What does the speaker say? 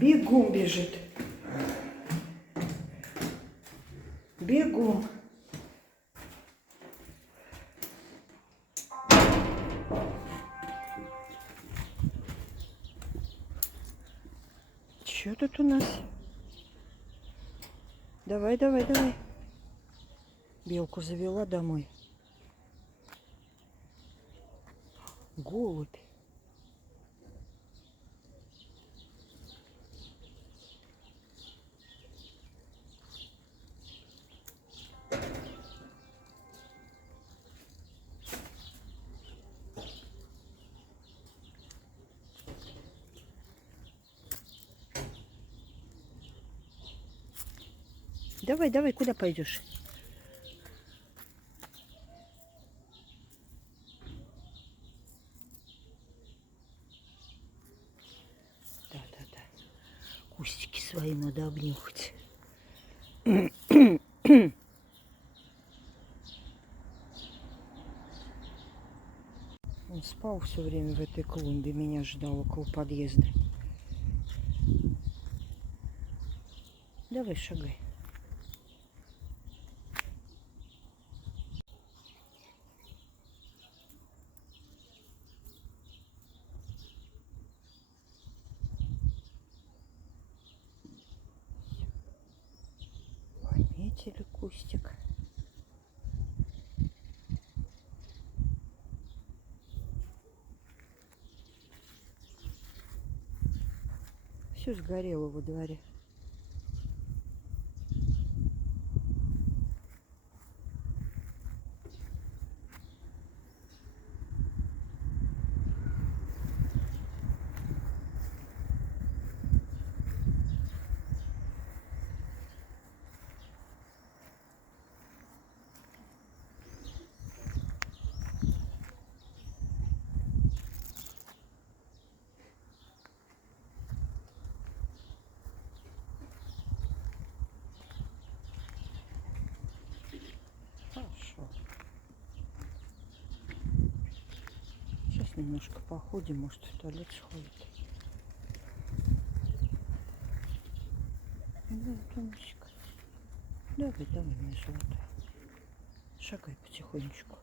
Бегом бежит. Бегом. Что тут у нас? Давай, давай, давай. Белку завела домой. Голубь. Давай, давай, куда пойдешь? Да-да-да. Кустики свои надо обнюхать. Он спал все время в этой клумбе, меня ждал около подъезда. Давай, шагай. Пометили кустик. Все сгорело во дворе. Хорошо. Сейчас немножко походим, может в туалет сходит. Да, Томочка. Давай, давай, моя золотая. Шагай потихонечку.